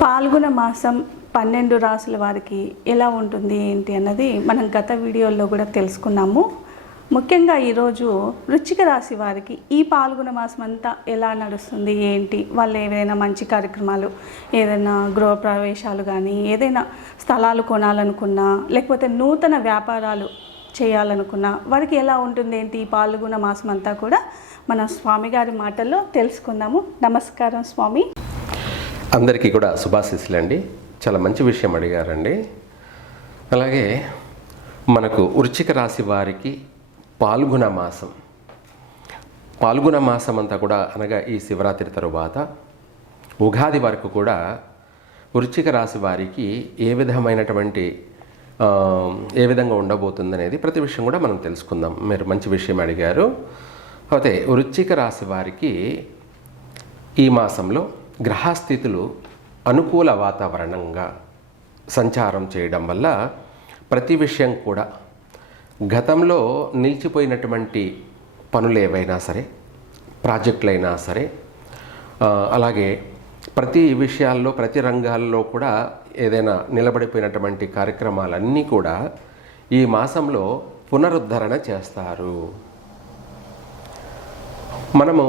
పాల్గొన మాసం 12 రాసుల వారికి ఎలా ఉంటుంది ఏంటి అన్నది మనం గత వీడియోల్లో కూడా తెలుసుకున్నాము. ముఖ్యంగా ఈరోజు వృశ్చిక రాశి వారికి ఈ పాల్గొన మాసం అంతా ఎలా నడుస్తుంది ఏంటి, వాళ్ళు ఏదైనా మంచి కార్యక్రమాలు, ఏదైనా గృహప్రవేశాలు కానీ, ఏదైనా స్థలాలు కొనాలనుకున్నా, లేకపోతే నూతన వ్యాపారాలు చేయాలనుకున్నా వారికి ఎలా ఉంటుంది ఏంటి ఈ పాల్గొన మాసం అంతా కూడా మన స్వామి గారి మాటల్లో తెలుసుకుందాము. నమస్కారం స్వామి. అందరికీ కూడా శుభాశీస్సులు అండి. చాలా మంచి విషయం అడిగారండి. అలాగే మనకు వృశ్చిక రాశి వారికి పాల్గొన మాసం అంతా కూడా అనగా ఈ శివరాత్రి తరువాత ఉగాది వరకు కూడా వృశ్చిక రాశి వారికి ఏ విధంగా ఉండబోతుందనేది ప్రతి విషయం కూడా మనం తెలుసుకుందాం. మీరు మంచి విషయం అడిగారు. అయితే వృశ్చిక రాశి వారికి ఈ మాసంలో గ్రహస్థితులు అనుకూల వాతావరణంగా సంచారం చేయడం వల్ల ప్రతి విషయం కూడా గతంలో నిలిచిపోయినటువంటి పనులు ఏవైనా సరే, ప్రాజెక్టులైనా సరే, అలాగే ప్రతి విషయాల్లో ప్రతి రంగాల్లో కూడా ఏదైనా నిలబడిపోయినటువంటి కార్యక్రమాలన్నీ కూడా ఈ మాసంలో పునరుద్ధరణ చేస్తారు. మనము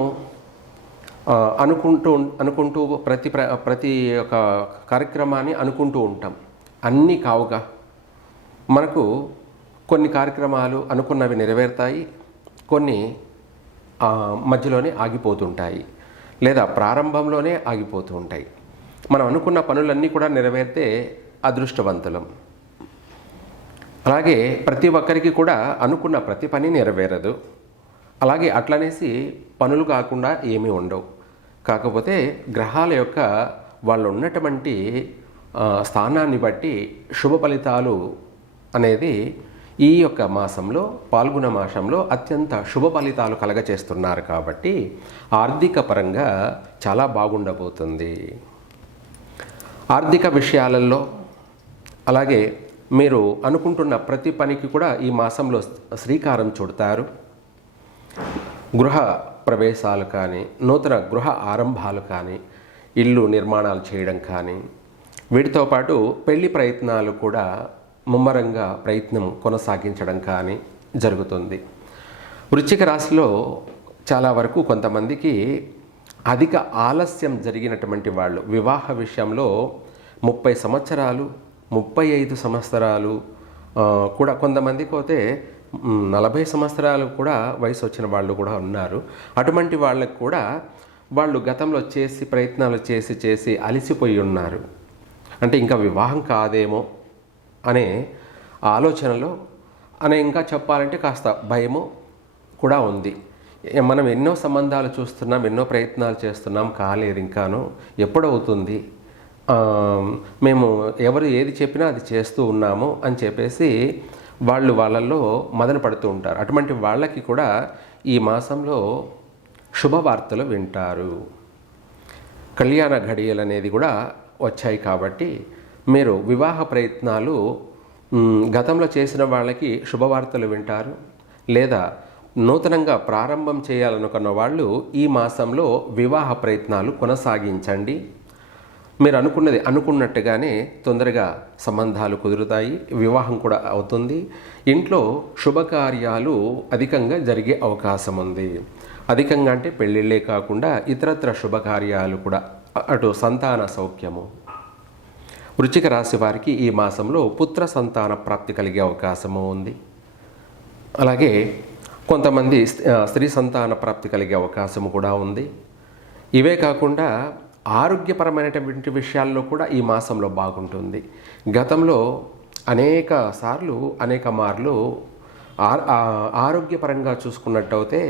అనుకుంటూ ప్రతి ఒక్క కార్యక్రమాన్ని అనుకుంటూ ఉంటాం. అన్నీ కావుగా మనకు కొన్ని కార్యక్రమాలు అనుకున్నవి నెరవేరుతాయి, కొన్ని మధ్యలోనే ఆగిపోతుంటాయి, లేదా ప్రారంభంలోనే ఆగిపోతూ ఉంటాయి. మనం అనుకున్న పనులన్నీ కూడా నెరవేరితే అదృష్టవంతులం. అలాగే ప్రతి ఒక్కరికి కూడా అనుకున్న ప్రతి పని నెరవేరదు. అలాగే అట్లనేసి పనులు కాకుండా ఏమీ ఉండవు. కాకపోతే గ్రహాల యొక్క వాళ్ళు ఉన్నటువంటి స్థానాన్ని బట్టి శుభ ఫలితాలు అనేది ఈ యొక్క మాసంలో పాల్గొన మాసంలో అత్యంత శుభ ఫలితాలు కలగచేస్తున్నారు. కాబట్టి ఆర్థిక పరంగా చాలా బాగుండబోతుంది. ఆర్థిక విషయాలలో అలాగే మీరు అనుకుంటున్న ప్రతి పనికి కూడా ఈ మాసంలో శ్రీకారం చుడతారు. గృహ ప్రవేశాలు కానీ, నూతన గృహ ఆరంభాలు కానీ, ఇల్లు నిర్మాణాలు చేయడం కానీ, వీటితో పాటు పెళ్లి ప్రయత్నాలు కూడా ముమ్మరంగా ప్రయత్నం కొనసాగించడం కానీ జరుగుతుంది. వృశ్చిక రాశిలో చాలా వరకు కొంతమందికి అధిక ఆలస్యం జరిగినటువంటి వాళ్ళు వివాహ విషయంలో 30 సంవత్సరాలు 35 సంవత్సరాలు కూడా, కొంతమందికి పోతే 40 సంవత్సరాలు కూడా వయసు వచ్చిన వాళ్ళు కూడా ఉన్నారు. అటువంటి వాళ్ళకు కూడా వాళ్ళు గతంలో ప్రయత్నాలు చేసి అలసిపోయి ఉన్నారు. అంటే ఇంకా వివాహం కాదేమో అనే ఆలోచనలో ఇంకా చెప్పాలంటే కాస్త భయము కూడా ఉంది. మనం ఎన్నో సంబంధాలు చూస్తున్నాం, ఎన్నో ప్రయత్నాలు చేస్తున్నాం, కాలేదు ఇంకాను, ఎప్పుడవుతుంది, మేము ఎవరు ఏది చెప్పినా అది చేస్తూ ఉన్నాము అని చెప్పేసి వాళ్ళల్లో మదన పడుతూ ఉంటారు. అటువంటి వాళ్ళకి కూడా ఈ మాసంలో శుభవార్తలు వింటారు. కళ్యాణ ఘడియలు అనేది కూడా వచ్చాయి. కాబట్టి మీరు వివాహ ప్రయత్నాలు గతంలో చేసిన వాళ్ళకి శుభవార్తలు వింటారు. లేదా నూతనంగా ప్రారంభం చేయాలనుకున్న వాళ్ళు ఈ మాసంలో వివాహ ప్రయత్నాలు కొనసాగించండి. మీరు అనుకున్నట్టుగానే తొందరగా సంబంధాలు కుదురుతాయి, వివాహం కూడా అవుతుంది. ఇంట్లో శుభకార్యాలు అధికంగా జరిగే అవకాశం ఉంది. అధికంగా అంటే పెళ్ళిళ్ళే కాకుండా ఇతరత్ర శుభకార్యాలు కూడా, అటు సంతాన సౌఖ్యము. వృశ్చిక రాశి వారికి ఈ మాసంలో పుత్ర సంతాన ప్రాప్తి కలిగే అవకాశము ఉంది. అలాగే కొంతమంది స్త్రీ సంతాన ప్రాప్తి కలిగే అవకాశము కూడా ఉంది. ఇవే కాకుండా ఆరోగ్యపరమైనటువంటి విషయాల్లో కూడా ఈ మాసంలో బాగుంటుంది. గతంలో అనేక మార్లు ఆరోగ్యపరంగా చూసుకున్నట్టయితే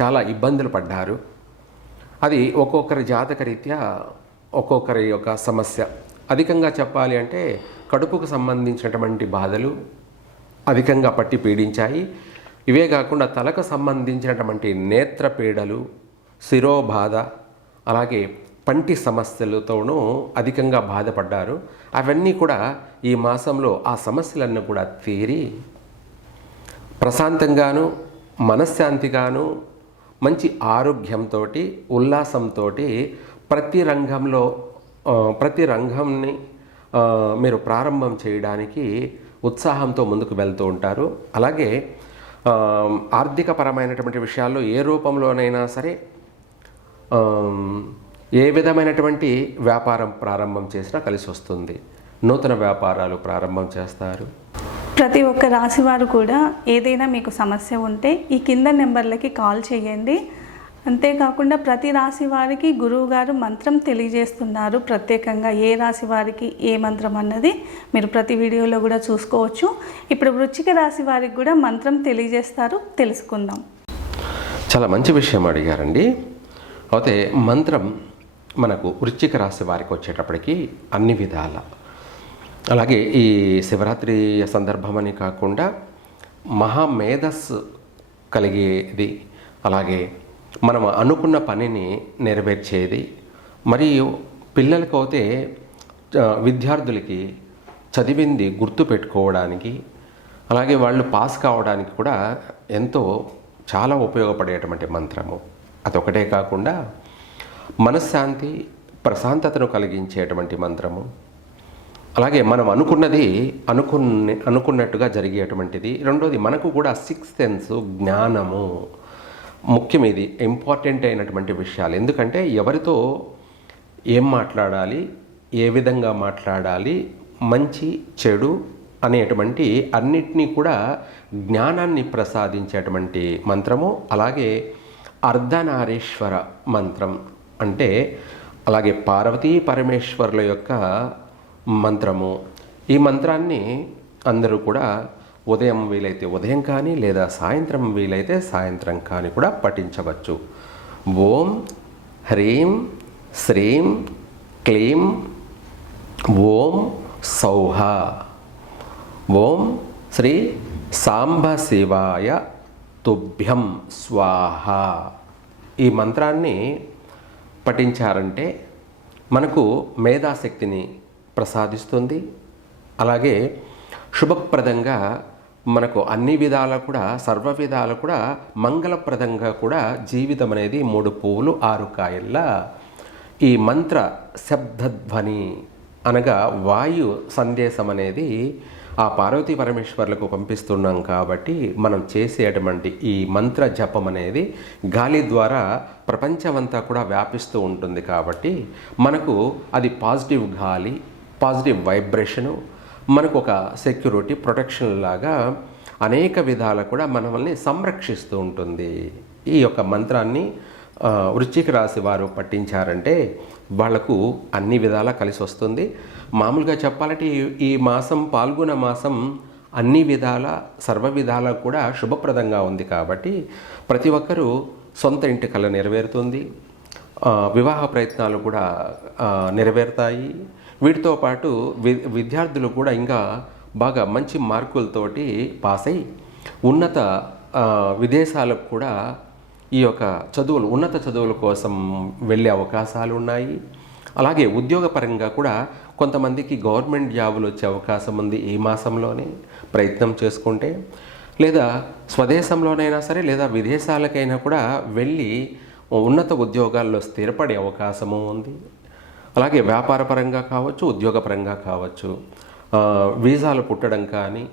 చాలా ఇబ్బందులు పడ్డారు. అది ఒక్కొక్కరి జాతకరీత్యా ఒక్కొక్కరి యొక్క సమస్య. అధికంగా చెప్పాలి అంటే కడుపుకు సంబంధించినటువంటి బాధలు అధికంగా పట్టి పీడించాయి. ఇవే కాకుండా తలకు సంబంధించినటువంటి నేత్రపీడలు, శిరోబాధ, అలాగే పంటి సమస్యలతోనూ అధికంగా బాధపడ్డారు. అవన్నీ కూడా ఈ మాసంలో ఆ సమస్యలన్నీ కూడా తీరి ప్రశాంతంగాను, మనశ్శాంతిగాను, మంచి ఆరోగ్యంతో, ఉల్లాసంతో ప్రతి రంగంలో ప్రతి రంగంని మీరు ప్రారంభం చేయడానికి ఉత్సాహంతో ముందుకు వెళ్తూ ఉంటారు. అలాగే ఆర్థికపరమైనటువంటి విషయాల్లో ఏ రూపంలోనైనా సరే ఏ విధమైనటువంటి వ్యాపారం ప్రారంభం చేసినా కలిసి వస్తుంది. నూతన వ్యాపారాలు ప్రారంభం చేస్తారు. ప్రతి ఒక్క రాశి వారు కూడా ఏదైనా మీకు సమస్య ఉంటే ఈ కింద నెంబర్లకి కాల్ చేయండి. అంతేకాకుండా ప్రతి రాశి వారికి గురువుగారు మంత్రం తెలియజేస్తున్నారు. ప్రత్యేకంగా ఏ రాశి వారికి ఏ మంత్రం అన్నది మీరు ప్రతి వీడియోలో కూడా చూసుకోవచ్చు. ఇప్పుడు వృశ్చిక రాశి వారికి కూడా మంత్రం తెలియజేస్తారు, తెలుసుకుందాం. చాలా మంచి విషయం అడిగారండి. అయితే మంత్రం మనకు వృశ్చిక రాశి వారికి వచ్చేటప్పటికి అన్ని విధాల, అలాగే ఈ శివరాత్రి సందర్భమని కాకుండా మహామేధస్సు కలిగేది, అలాగే మనం అనుకున్న పనిని నెరవేర్చేది, మరియు పిల్లలకైతే విద్యార్థులకి చదివింది గుర్తు పెట్టుకోవడానికి, అలాగే వాళ్ళు పాస్ కావడానికి కూడా ఎంతో చాలా ఉపయోగపడేటువంటి మంత్రము. అదొకటే కాకుండా మనశ్శాంతి ప్రశాంతతను కలిగించేటువంటి మంత్రము, అలాగే మనం అనుకున్నది అనుకున్నట్టుగా జరిగేటువంటిది. రెండోది మనకు కూడా సిక్స్త్ సెన్స్ జ్ఞానము ముఖ్యం. ఇది ఇంపార్టెంట్ అయినటువంటి విషయాలు. ఎందుకంటే ఎవరితో ఏం మాట్లాడాలి, ఏ విధంగా మాట్లాడాలి, మంచి చెడు అనేటువంటి అన్నిటినీ కూడా జ్ఞానాన్ని ప్రసాదించేటువంటి మంత్రము. అలాగే అర్ధనారీశ్వర మంత్రం అంటే అలాగే పార్వతీ పరమేశ్వరుల యొక్క మంత్రము. ఈ మంత్రాన్ని అందరూ కూడా ఉదయం వీలైతే ఉదయం కానీ, లేదా సాయంత్రం వీలైతే సాయంత్రం కానీ కూడా పఠించవచ్చు. ఓం హ్రీం శ్రీం క్లీం ఓం సౌహ, ఓం శ్రీ సాంబ శివాయ తుభ్యం స్వాహ. ఈ మంత్రాన్ని పఠించారంటే మనకు మేధాశక్తిని ప్రసాదిస్తుంది. అలాగే శుభప్రదంగా మనకు అన్ని విధాల కూడా, సర్వ విధాలు కూడా మంగళప్రదంగా కూడా జీవితం అనేది 3 పువ్వులు 6 కాయల్లా. ఈ మంత్ర శబ్దధ్వని అనగా వాయు సందేశం అనేది ఆ పార్వతీ పరమేశ్వర్లకు పంపిస్తున్నాం కాబట్టి మనం చేసేటువంటి ఈ మంత్ర జపం అనేది గాలి ద్వారా ప్రపంచమంతా కూడా వ్యాపిస్తూ ఉంటుంది. కాబట్టి మనకు అది పాజిటివ్ గాలి, పాజిటివ్ వైబ్రేషను, మనకు ఒక సెక్యూరిటీ ప్రొటెక్షన్ లాగా అనేక విధాలు కూడా మనల్ని సంరక్షిస్తూ ఉంటుంది. ఈ యొక్క మంత్రాన్ని వృశ్చిక రాశి వారు పఠించారంటే వాళ్లకు అన్ని విధాలా కలిసి వస్తుంది. మామూలుగా చెప్పాలంటే ఈ మాసం పాల్గొన మాసం అన్ని విధాల సర్వ విధాల కూడా శుభప్రదంగా ఉంది. కాబట్టి ప్రతి ఒక్కరూ సొంత ఇంటి కల నెరవేరుతుంది, వివాహ ప్రయత్నాలు కూడా నెరవేరుతాయి. వీటితో పాటు విద్యార్థులు కూడా ఇంకా బాగా మంచి మార్కులతోటి పాస్ అయి ఉన్నత విదేశాలకు కూడా ఈ యొక్క చదువులు, ఉన్నత చదువుల కోసం వెళ్ళే అవకాశాలు ఉన్నాయి. అలాగే ఉద్యోగపరంగా కూడా కొంతమందికి గవర్నమెంట్ జాబులు వచ్చే అవకాశం ఉంది ఈ మాసంలోనే ప్రయత్నం చేసుకుంటే, లేదా స్వదేశంలోనైనా సరే లేదా విదేశాలకైనా కూడా వెళ్ళి ఉన్నత ఉద్యోగాల్లో స్థిరపడే అవకాశము ఉంది. అలాగే వ్యాపారపరంగా కావచ్చు, ఉద్యోగపరంగా కావచ్చు, వీసాలు పుట్టడం కానీ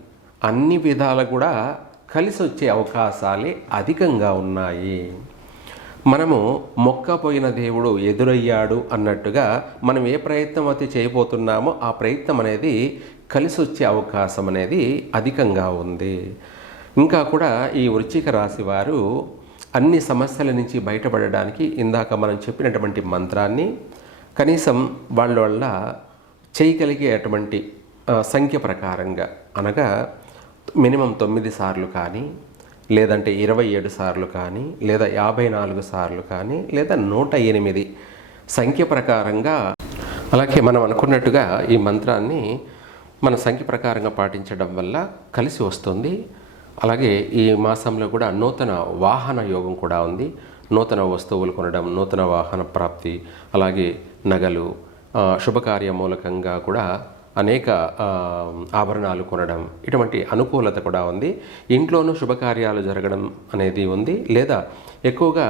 అన్ని విధాలు కూడా కలిసి వచ్చే అవకాశాలే అధికంగా ఉన్నాయి. మనము మొక్కపోయిన దేవుడు ఎదురయ్యాడు అన్నట్టుగా మనం ఏ ప్రయత్నం అయితే చేయబోతున్నామో ఆ ప్రయత్నం అనేది కలిసి వచ్చే అవకాశం అనేది అధికంగా ఉంది. ఇంకా కూడా ఈ వృశ్చిక రాశి వారు అన్ని సమస్యల నుంచి బయటపడడానికి ఇందాక మనం చెప్పినటువంటి మంత్రాన్ని కనీసం వాళ్ళ చేయగలిగేటువంటి సంఖ్య ప్రకారంగా, అనగా మినిమం 9 సార్లు కానీ, లేదంటే 27 సార్లు కానీ, లేదా 54 సార్లు కానీ, లేదా 108 సంఖ్య ప్రకారంగా, అలాగే మనం అనుకున్నట్టుగా ఈ మంత్రాన్ని మన సంఖ్య ప్రకారంగా పాటించడం వల్ల కలిసి వస్తుంది. అలాగే ఈ మాసంలో కూడా నూతన వాహన యోగం కూడా ఉంది. నూతన వస్తువులు కొనడం, నూతన వాహన ప్రాప్తి, అలాగే నగలు, శుభకార్య మూలకంగా కూడా అనేక ఆభరణాలు కొనడం, ఇటువంటి అనుకూలత కూడా ఉంది. ఇంట్లోనూ శుభకార్యాలు జరగడం అనేది ఉంది. లేదా ఎక్కువగా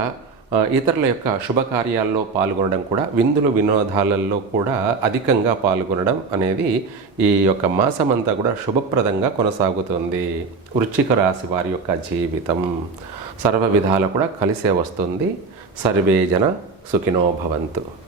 ఇతరుల యొక్క శుభకార్యాల్లో పాల్గొనడం కూడా, విందులు వినోదాలలో కూడా అధికంగా పాల్గొనడం అనేది ఈ యొక్క మాసమంతా కూడా శుభప్రదంగా కొనసాగుతుంది. వృశ్చిక రాశి వారి యొక్క జీవితం సర్వ విధాలు కూడా కలిసే వస్తుంది. సర్వే జన సుఖినో భవంతు.